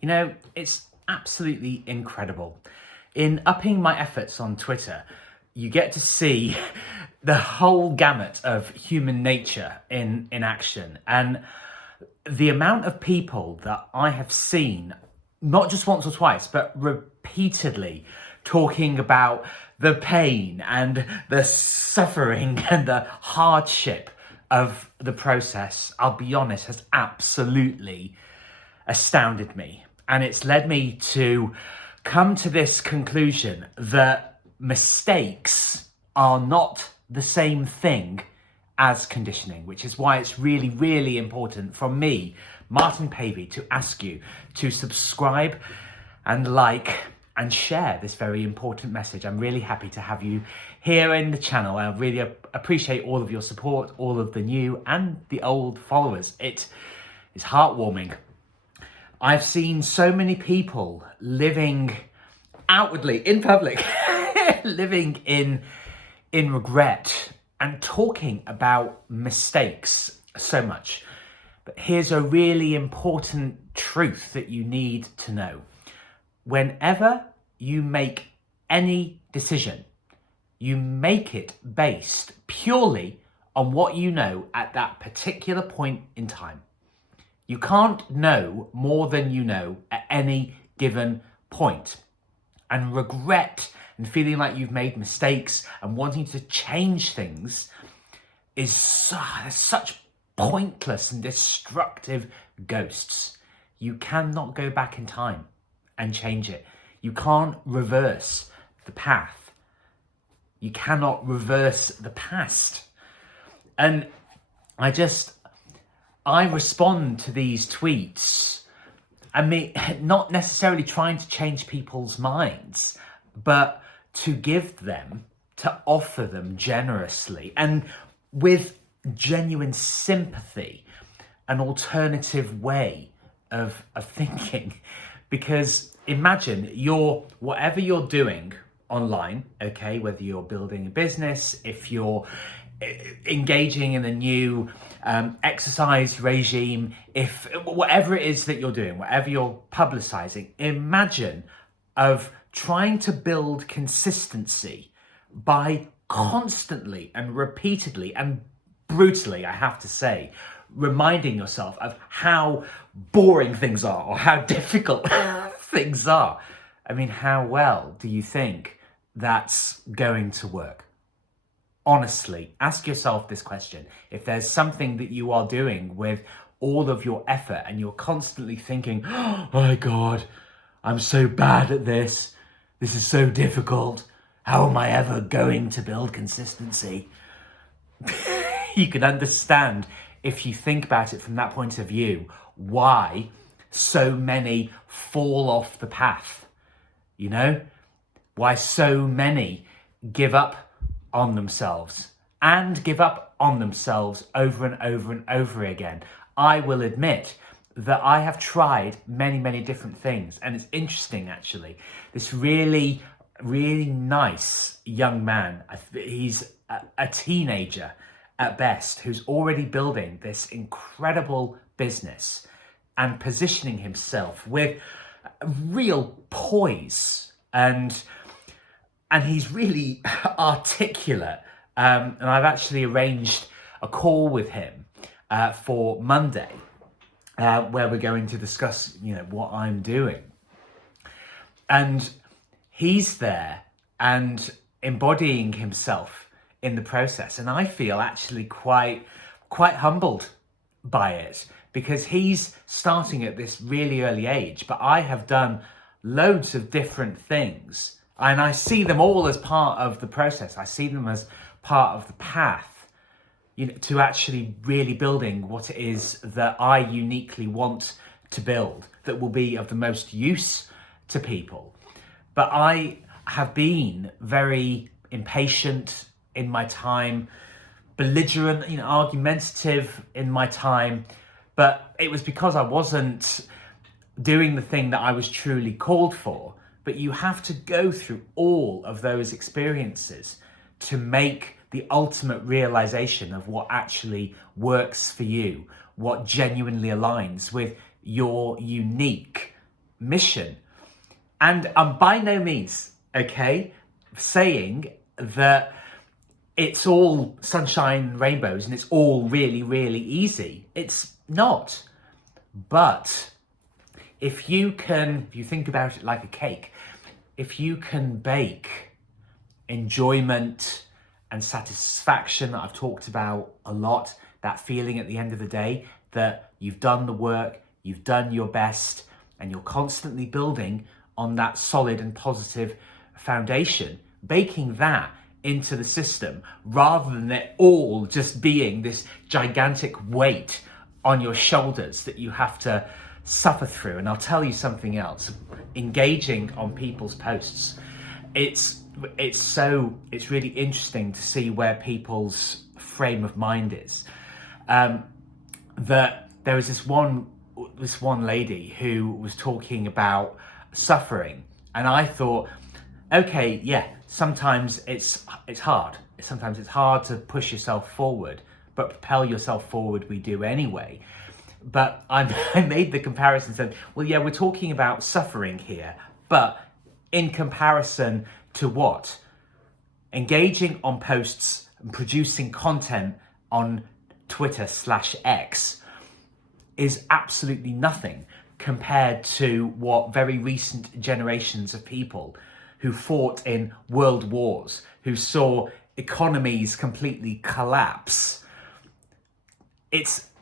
You know, it's absolutely incredible. In upping my efforts on Twitter, you get to see the whole gamut of human nature in action. And the amount of people that I have seen, not just once or twice, but repeatedly talking about the pain and the suffering and the hardship of the process, I'll be honest, has absolutely astounded me. And it's led me to come to this conclusion that mistakes are not the same thing as conditioning, which is why it's really, really important from me, Martin Pavey, to ask you to subscribe and like and share this very important message. I'm really happy to have you here in the channel. I really appreciate all of your support, all of the new and the old followers. It is heartwarming. I've seen so many people living outwardly in public, living in regret and talking about mistakes so much. But here's a really important truth that you need to know. Whenever you make any decision, you make it based purely on what you know at that particular point in time. You can't know more than you know at any given point. And regret and feeling like you've made mistakes and wanting to change things is such pointless and destructive ghosts. You cannot go back in time and change it. You can't reverse the path. You cannot reverse the past. And I respond to these tweets, I mean, not necessarily trying to change people's minds, but to offer them generously and with genuine sympathy, an alternative way of thinking. Because imagine whatever you're doing online, okay, whether you're building a business, if you're engaging in a new exercise regime, if whatever it is that you're doing, whatever you're publicizing, imagine of trying to build consistency by constantly and repeatedly and brutally, I have to say, reminding yourself of how boring things are or how difficult things are. I mean, how well do you think that's going to work? Honestly, ask yourself this question. If there's something that you are doing with all of your effort and you're constantly thinking, oh my God, I'm so bad at this. This is so difficult. How am I ever going to build consistency? You can understand, if you think about it from that point of view, why so many fall off the path. You know, why so many give up on themselves and give up on themselves over and over and over again. I will admit that I have tried many, many different things. And it's interesting, actually. This really, really nice young man, he's a teenager at best, who's already building this incredible business and positioning himself with real poise, and he's really articulate. And I've actually arranged a call with him for Monday, where we're going to discuss, what I'm doing. And he's there and embodying himself in the process. And I feel actually quite humbled by it, because he's starting at this really early age, but I have done loads of different things. And I see them all as part of the process. I see them as part of the path, to actually really building what it is that I uniquely want to build that will be of the most use to people. But I have been very impatient in my time, belligerent, argumentative in my time. But it was because I wasn't doing the thing that I was truly called for. But you have to go through all of those experiences to make the ultimate realization of what actually works for you, what genuinely aligns with your unique mission. And I'm by no means, okay, saying that it's all sunshine and rainbows and it's all really, really easy. It's not. But if you think about it like a cake, if you can bake enjoyment and satisfaction that I've talked about a lot, that feeling at the end of the day that you've done the work, you've done your best, and you're constantly building on that solid and positive foundation, baking that into the system rather than it all just being this gigantic weight on your shoulders that you have to suffer through. And I'll tell you something else, engaging on people's posts, it's really interesting to see where people's frame of mind is. That there was this one lady who was talking about suffering, and I thought, okay, yeah, sometimes it's hard. Sometimes it's hard to push yourself forward, but propel yourself forward we do anyway. But I made the comparison, said, well, yeah, we're talking about suffering here, but in comparison to what? Engaging on posts and producing content on Twitter/X is absolutely nothing compared to what very recent generations of people who fought in world wars, who saw economies completely collapse.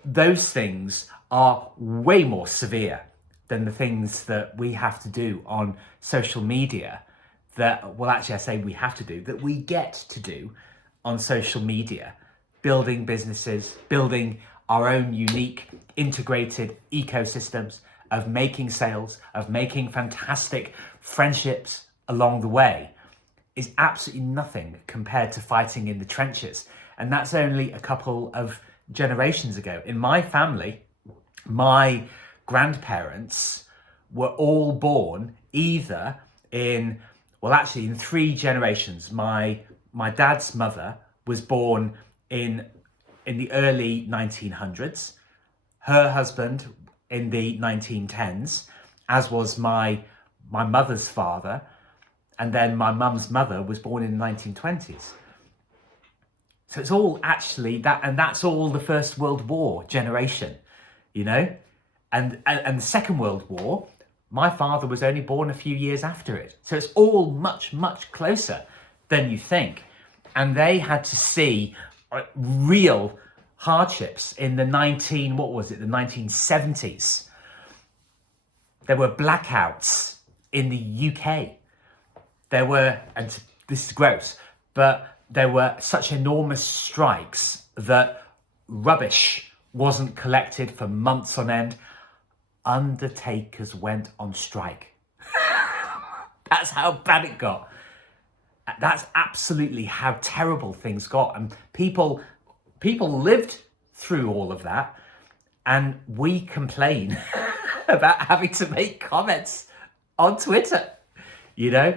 Those things are way more severe than the things that we have to do on social media that we get to do on social media, building businesses, building our own unique integrated ecosystems of making sales, of making fantastic friendships along the way, is absolutely nothing compared to fighting in the trenches. And that's only a couple of generations ago. In my family, my grandparents were all born either in three generations. My dad's mother was born in the early 1900s, her husband in the 1910s, as was my mother's father, and then my mum's mother was born in the 1920s. So it's all actually that, and that's all the First World War generation, you know? And the Second World War, my father was only born a few years after it. So it's all much, much closer than you think. And they had to see real hardships in the 1970s. There were blackouts in the UK. There were, and this is gross, but there were such enormous strikes that rubbish wasn't collected for months on end. Undertakers went on strike. That's how bad it got. That's absolutely how terrible things got. And people lived through all of that, and we complain about having to make comments on Twitter, you know?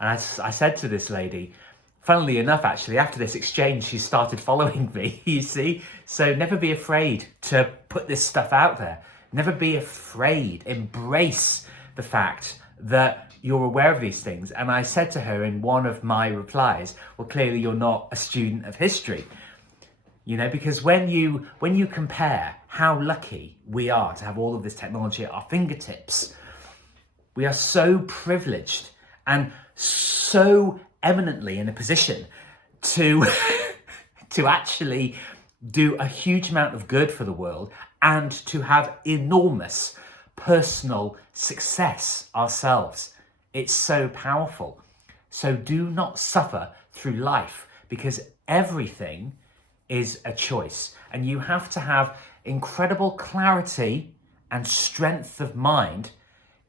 And I said to this lady, funnily enough, actually, after this exchange, she started following me, you see? So never be afraid to put this stuff out there. Never be afraid. Embrace the fact that you're aware of these things. And I said to her in one of my replies, well, clearly you're not a student of history. You know, because when you compare how lucky we are to have all of this technology at our fingertips, we are so privileged and so eminently in a position to actually do a huge amount of good for the world and to have enormous personal success ourselves. It's so powerful. So do not suffer through life, because everything is a choice, and you have to have incredible clarity and strength of mind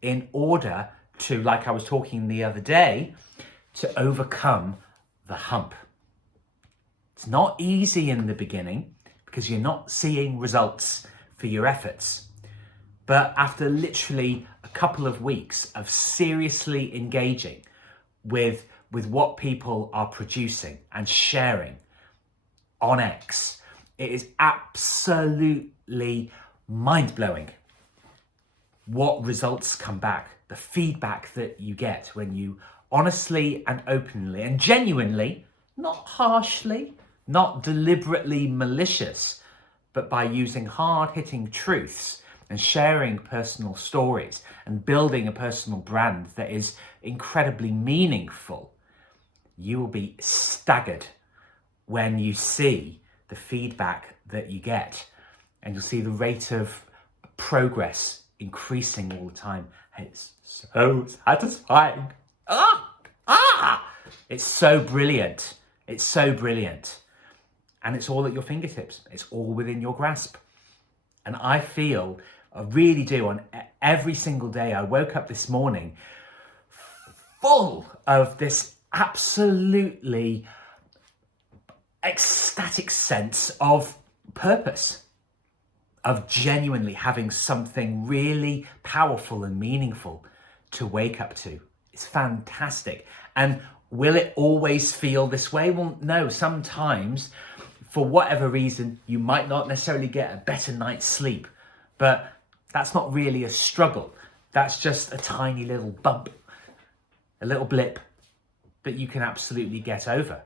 in order to, like I was talking the other day, to overcome the hump. It's not easy in the beginning because you're not seeing results for your efforts. But after literally a couple of weeks of seriously engaging with what people are producing and sharing on X, it is absolutely mind-blowing. what results come back, the feedback that you get when you honestly and openly and genuinely, not harshly, not deliberately malicious, but by using hard-hitting truths and sharing personal stories and building a personal brand that is incredibly meaningful, you will be staggered when you see the feedback that you get, and you'll see the rate of progress increasing all the time. It's so satisfying. It's so brilliant. It's so brilliant. And it's all at your fingertips. It's all within your grasp. And I really do, on every single day, I woke up this morning full of this absolutely ecstatic sense of purpose, of genuinely having something really powerful and meaningful to wake up to. It's fantastic. And will it always feel this way? Well, no, sometimes, for whatever reason, you might not necessarily get a better night's sleep, but that's not really a struggle. That's just a tiny little bump, a little blip that you can absolutely get over.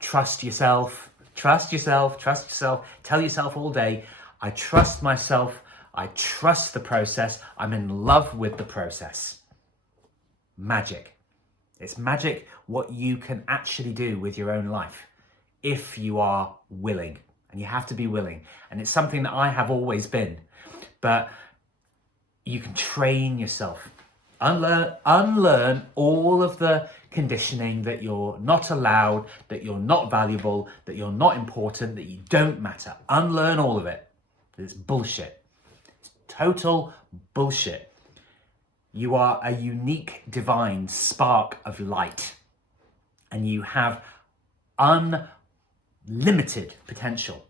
Trust yourself, trust yourself, trust yourself. Tell yourself all day, I trust myself, I trust the process, I'm in love with the process. Magic. It's magic what you can actually do with your own life if you are willing. And you have to be willing. And it's something that I have always been. But you can train yourself. Unlearn all of the conditioning that you're not allowed, that you're not valuable, that you're not important, that you don't matter. Unlearn all of it. It's bullshit. It's total bullshit. You are a unique, divine spark of light, and you have unlimited potential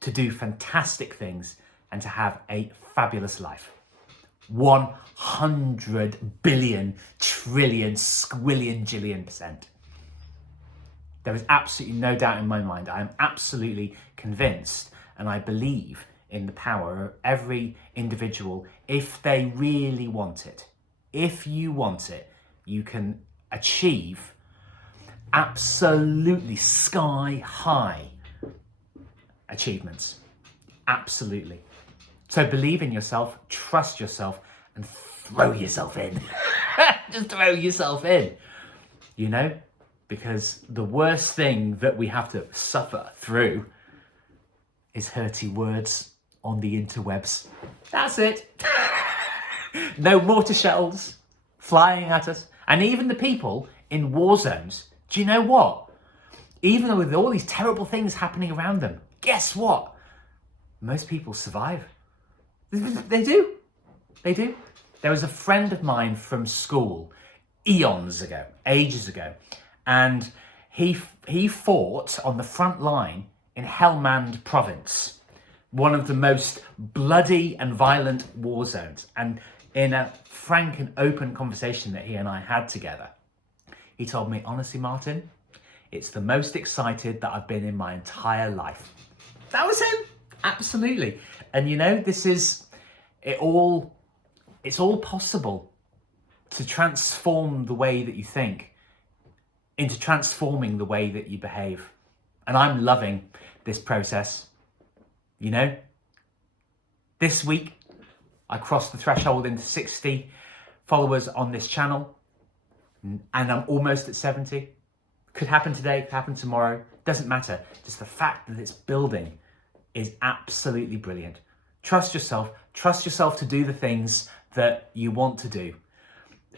to do fantastic things and to have a fabulous life. 100 billion, trillion, squillion, jillion %. There is absolutely no doubt in my mind. I am absolutely convinced, and I believe in the power of every individual if they really want it. If you want it, you can achieve absolutely sky-high achievements. Absolutely. So believe in yourself, trust yourself, and throw yourself in. Just throw yourself in, you know? Because the worst thing that we have to suffer through is hurty words on the interwebs. That's it. No mortar shells flying at us. And even the people in war zones, do you know what? Even with all these terrible things happening around them, guess what? Most people survive. They do. They do. There was a friend of mine from school eons ago, ages ago, and he fought on the front line in Helmand province, one of the most bloody and violent war zones. And in a frank and open conversation that he and I had together, he told me, honestly, Martin, it's the most excited that I've been in my entire life. That was him. Absolutely. And you know, it's all possible to transform the way that you think into transforming the way that you behave. And I'm loving this process. You know, this week I crossed the threshold into 60 followers on this channel, and I'm almost at 70. Could happen today, could happen tomorrow, doesn't matter. Just the fact that it's building is absolutely brilliant. Trust yourself to do the things that you want to do,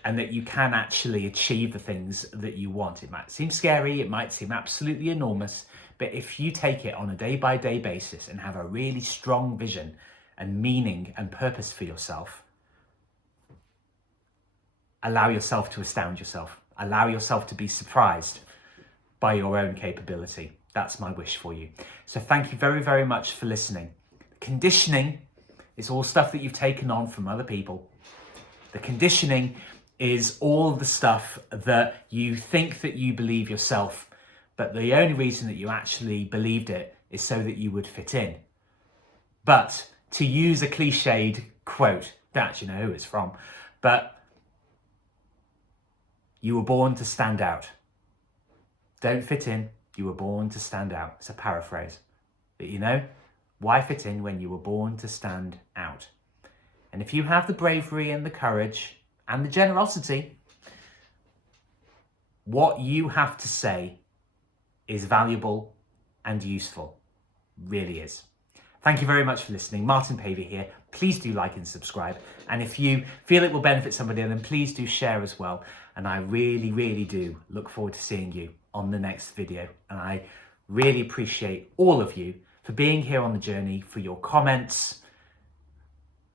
and that you can actually achieve the things that you want. It might seem scary, it might seem absolutely enormous, but if you take it on a day-by-day basis and have a really strong vision and meaning and purpose for yourself, allow yourself to astound yourself. Allow yourself to be surprised by your own capability. That's my wish for you. So thank you very, very much for listening. Conditioning is all stuff that you've taken on from other people. The conditioning is all the stuff that you think that you believe yourself, but the only reason that you actually believed it is so that you would fit in. But to use a cliched quote, Don't actually know who it's from, but you were born to stand out. Don't fit in, you were born to stand out. It's a paraphrase. But you know, why fit in when you were born to stand out? And if you have the bravery and the courage and the generosity, what you have to say is valuable and useful. Really is. Thank you very much for listening. Martin Paver here. Please do like and subscribe. And if you feel it will benefit somebody, then please do share as well. And I really, really do look forward to seeing you on the next video. And I really appreciate all of you for being here on the journey, for your comments,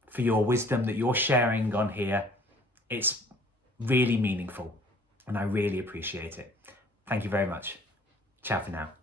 for your wisdom that you're sharing on here. It's really meaningful and I really appreciate it. Thank you very much. Ciao for now.